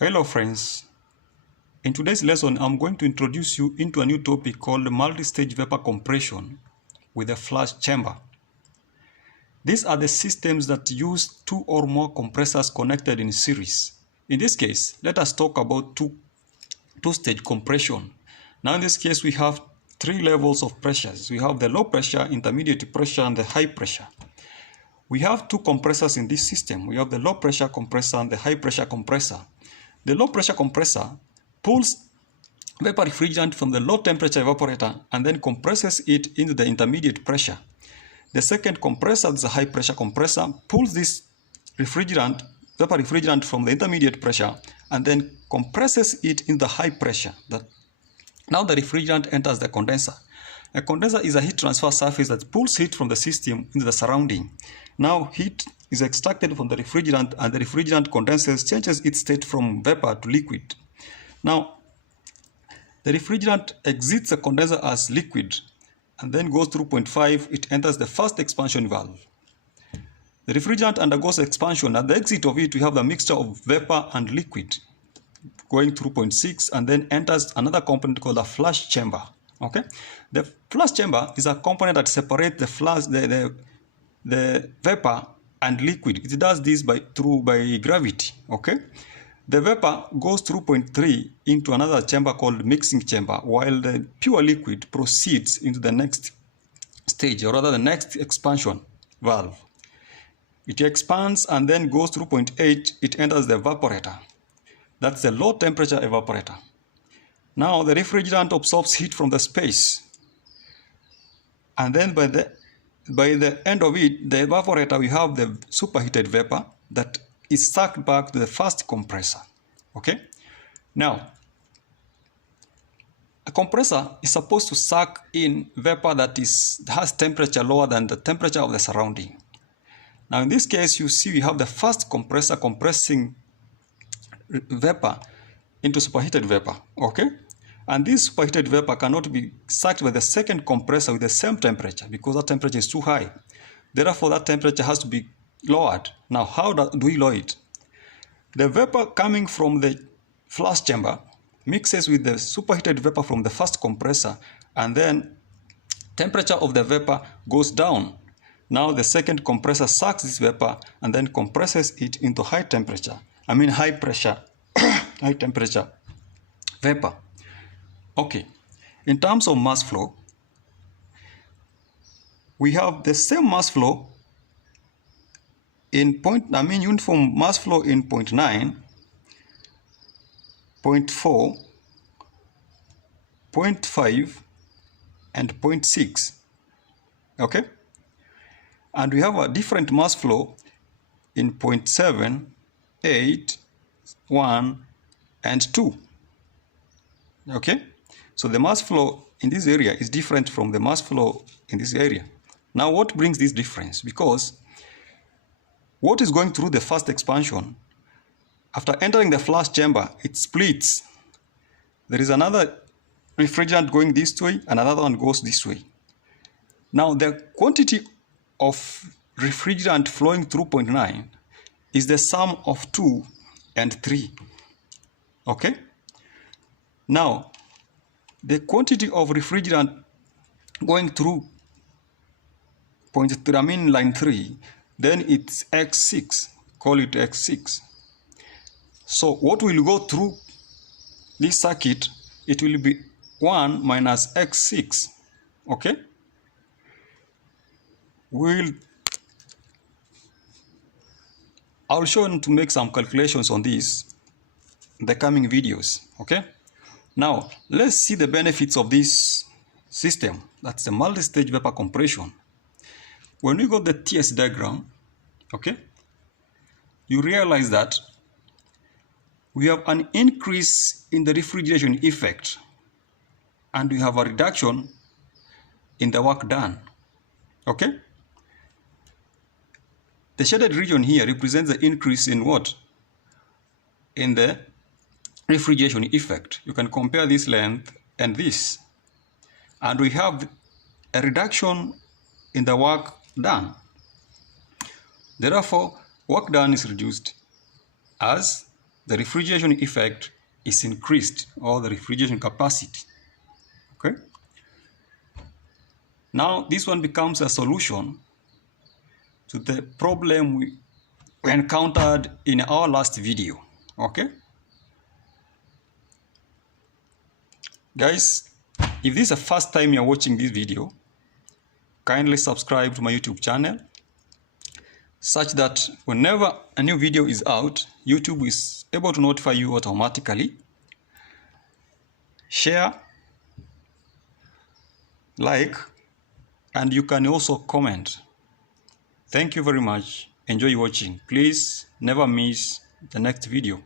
Hello friends, in today's lesson I'm going to introduce you into a new topic called multi-stage vapor compression with a flash chamber. These are the systems that use two or more compressors connected in series. In this case, let us talk about two-stage compression. Now in this case we have three levels of pressures. We have the low pressure, intermediate pressure and the high pressure. We have two compressors in this system. We have the low pressure compressor and the high pressure compressor. The low pressure compressor pulls vapor refrigerant from the low temperature evaporator and then compresses it into the intermediate pressure. The second compressor, the high pressure compressor, pulls this vapor refrigerant from the intermediate pressure and then compresses it in the high pressure. Now the refrigerant enters the condenser. A condenser is a heat transfer surface that pulls heat from the system into the surrounding. Now heat is extracted from the refrigerant and the refrigerant condenses, changes its state from vapor to liquid. Now the refrigerant exits the condenser as liquid and then goes through 0.5. It enters the first expansion valve. The refrigerant undergoes expansion. At the exit of it, we have the mixture of vapor and liquid going through 0.6 and then enters another component called a flash chamber. Okay, the flash chamber is a component that separates the vapor and liquid. It does this by gravity. Okay, the vapor goes through 0.3 into another chamber called mixing chamber, while the pure liquid proceeds into the next stage, or rather the next expansion valve. It expands and then goes through 0.8. It enters the evaporator. That's the low temperature evaporator. Now the refrigerant absorbs heat from the space, and then by the end of it, the evaporator, we have the superheated vapor that is sucked back to the first compressor. Okay, now a compressor is supposed to suck in vapor that has temperature lower than the temperature of the surrounding. Now in this case, you see we have the first compressor compressing vapor into superheated vapor. Okay, and this superheated vapor cannot be sucked by the second compressor with the same temperature because that temperature is too high. Therefore, that temperature has to be lowered. Now, how do we lower it? The vapor coming from the flash chamber mixes with the superheated vapor from the first compressor, and then temperature of the vapor goes down. Now, the second compressor sucks this vapor and then compresses it into high pressure, high temperature vapor. Okay, in terms of mass flow, we have the same mass flow in uniform mass flow in 0.9, 0.4, 0.5, and 0.6. Okay, and we have a different mass flow in 0.7, 8, 1, and 2. Okay, so the mass flow in this area is different from the mass flow in this area. Now what brings this difference? Because what is going through the first expansion, after entering the flash chamber, it splits. There is another refrigerant going this way, and another one goes this way. Now the quantity of refrigerant flowing through 0.9 is the sum of 2 and 3. Okay? Now, the quantity of refrigerant going through line 3, then it's X6, call it X6. So what will go through this circuit, it will be 1 minus X6, okay? I'll show you to make some calculations on this in the coming videos, okay? Now, let's see the benefits of this system. That's the multi-stage vapor compression. When we got the TS diagram, okay, you realize that we have an increase in the refrigeration effect and we have a reduction in the work done, okay? The shaded region here represents the increase in what? In the refrigeration effect. You can compare this length and this. And we have a reduction in the work done. Therefore, work done is reduced as the refrigeration effect is increased, or the refrigeration capacity. Okay. Now this one becomes a solution to the problem we encountered in our last video. Okay. Guys, if this is the first time you're watching this video, kindly subscribe to my YouTube channel, such that whenever a new video is out, YouTube is able to notify you automatically. Share, like, and you can also comment. Thank you very much. Enjoy watching. Please never miss the next video.